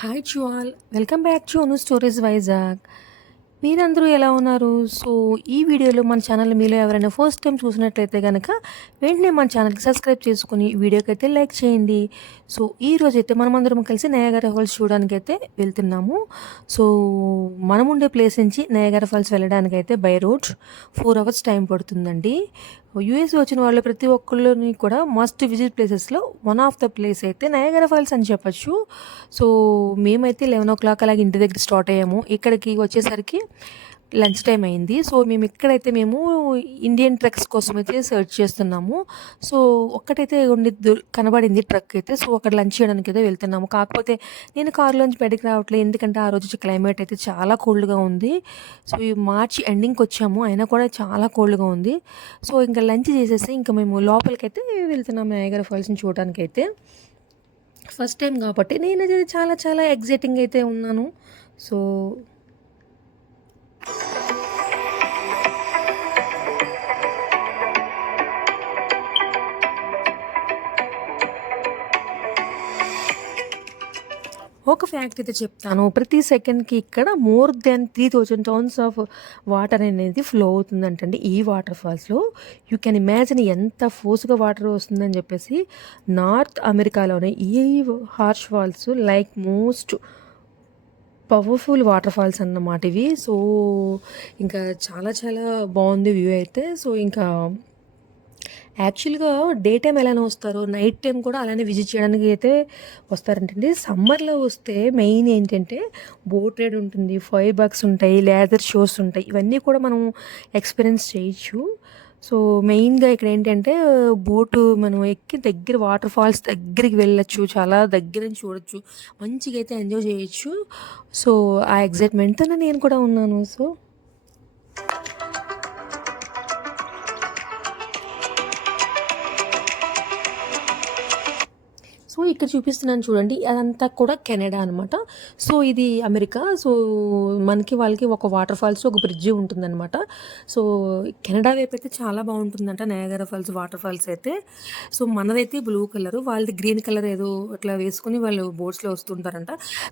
Hi to all. Welcome back to Anu stories Vizag. మీరందరూ ఎలా ఉన్నారు? సో, ఈ వీడియోలో మన ఛానల్ మీలో ఎవరైనా ఫస్ట్ టైం చూసినట్లయితే గనక వెంటనే మన ఛానల్‌కి సబ్స్క్రైబ్ చేసుకొని వీడియోకైతే లైక్ చేయండి. సో, ఈరోజైతే మనమందరం కలిసి నయాగరా ఫాల్స్ చూడడానికైతే వెళ్తున్నాము. సో, మనముండే ప్లేస్ నుంచి నయాగరా ఫాల్స్ వెళ్ళడానికైతే బై రోడ్ 4 అవర్స్ టైం పడుతుందండి. యూఎస్ వచ్చిన వాళ్ళు ప్రతి ఒక్కళ్ళని కూడా మస్ట్ విజిట్ ప్లేసెస్‌లో వన్ ఆఫ్ ద ప్లేస్ అయితే నయాగరా ఫాల్స్ అని చెప్పొచ్చు. సో, మేమైతే 11:00 అలాగే ఇంటి దగ్గర స్టార్ట్ అయ్యాము. ఇక్కడికి వచ్చేసరికి లంచ్ టైమ్ అయింది. సో, మేము ఇండియన్ ట్రక్స్ కోసమైతే సెర్చ్ చేస్తున్నాము. సో, ఒక్కటైతే కనబడింది ట్రక్ అయితే. సో, అక్కడ లంచ్ చేయడానికైతే వెళ్తున్నాము. కాకపోతే నేను కారులోంచి బయటికి రావట్లేదు. ఎందుకంటే ఆ రోజు క్లైమేట్ అయితే చాలా కోల్డ్‌గా ఉంది. సో, ఈ మార్చ్ ఎండింగ్‌కి వచ్చాము. అయినా కూడా చాలా కోల్డ్‌గా ఉంది. సో, ఇంకా లంచ్ చేసేసి ఇంకా మేము లోపలికైతే వెళ్తున్నాము నయాగరా ఫాల్స్‌ని చూడటానికైతే. ఫస్ట్ టైం కాబట్టి నేనైతే చాలా చాలా ఎక్సైటింగ్ అయితే ఉన్నాను. సో ఒక ఫ్యాక్ట్ అయితే చెప్తాను. ప్రతి సెకండ్‌కి ఇక్కడ more than 3000 tons of water అనేది ఫ్లో అవుతుందంటండి ఈ వాటర్ ఫాల్స్‌లో. యూ కెన్ ఇమాజిన్ ఎంత ఫోర్స్‌గా వాటర్ వస్తుందని చెప్పేసి. నార్త్ అమెరికాలోనే ఈ హార్ష్ falls like most powerful water falls అన్నమాట ఇవి. సో, ఇంకా చాలా చాలా బాగుంది వ్యూ అయితే. సో, ఇంకా యాక్చువల్‌గా డే టైమ్ ఎలానో వస్తారో, నైట్ టైమ్ కూడా అలానే విజిట్ చేయడానికి అయితే వస్తారంటండి. సమ్మర్‌లో వస్తే మెయిన్ ఏంటంటే బోట్ రైడ్ ఉంటుంది, ఫైర్ వర్క్స్ ఉంటాయి, లేజర్ షోస్ ఉంటాయి. ఇవన్నీ కూడా మనం ఎక్స్‌పీరియన్స్ చేయొచ్చు. సో, మెయిన్‌గా ఇక్కడ ఏంటంటే బోటు మనం ఎక్కి దగ్గర వాటర్ ఫాల్స్ దగ్గరికి వెళ్ళొచ్చు. చాలా దగ్గర నుంచి చూడొచ్చు. మంచిగా అయితే ఎంజాయ్ చేయొచ్చు. సో, ఆ ఎక్సైట్‌మెంట్‌తోనే నేను కూడా ఉన్నాను. సో సో, ఇక్కడ చూపిస్తున్నాను చూడండి. అదంతా కూడా కెనడా అనమాట. సో, ఇది అమెరికా. సో, మనకి వాళ్ళకి ఒక వాటర్ ఫాల్స్, ఒక బ్రిడ్జి ఉంటుందనమాట. సో, కెనడా వైపయితే చాలా బాగుంటుందంట నయాగరా ఫాల్స్ వాటర్ ఫాల్స్ అయితే. సో, మనదైతే బ్లూ కలరు, వాళ్ళది గ్రీన్ కలర్ ఏదో అట్లా వేసుకొని వాళ్ళు బోట్స్‌లో వస్తుంటారంట.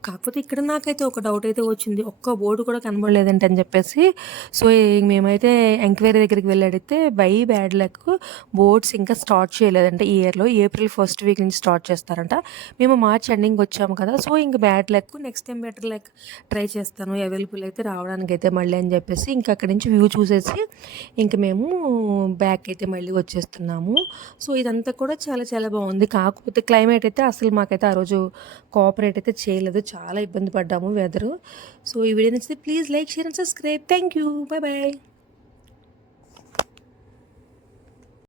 కాకపోతే ఇక్కడ నాకైతే ఒక డౌట్ అయితే వచ్చింది. ఒక్క బోటు కూడా కనబడలేదంట అని చెప్పేసి. సో, మేమైతే ఎంక్వైరీ దగ్గరికి వెళ్ళి అడిగితే బై బ్యాడ్ లక్ బోట్స్ ఇంకా స్టార్ట్ చేయలేదంట ఈ ఇయర్‌లో. ఏప్రిల్ ఫస్ట్ వీక్ నుంచి స్టార్ట్ చేస్తారంట. మేము మార్చ్ ఎండింగ్ వచ్చాము కదా. సో, ఇంక bad luck, next time better luck try చేస్తాను అవైలబుల్ అయితే రావడానికైతే మళ్ళీ అని చెప్పేసి ఇంకా అక్కడి నుంచి వ్యూ చూసేసి ఇంక మేము బ్యాక్ అయితే మళ్ళీ వచ్చేస్తున్నాము. సో, ఇదంతా కూడా చాలా చాలా బాగుంది. కాకపోతే క్లైమేట్ అయితే అసలు మాకైతే ఆ రోజు కోఆపరేట్ అయితే చేయలేదు. చాలా ఇబ్బంది పడ్డాము వెదరు. సో, ఈ వీడియో నచ్చితే please like, share and subscribe. Thank you. Bye bye.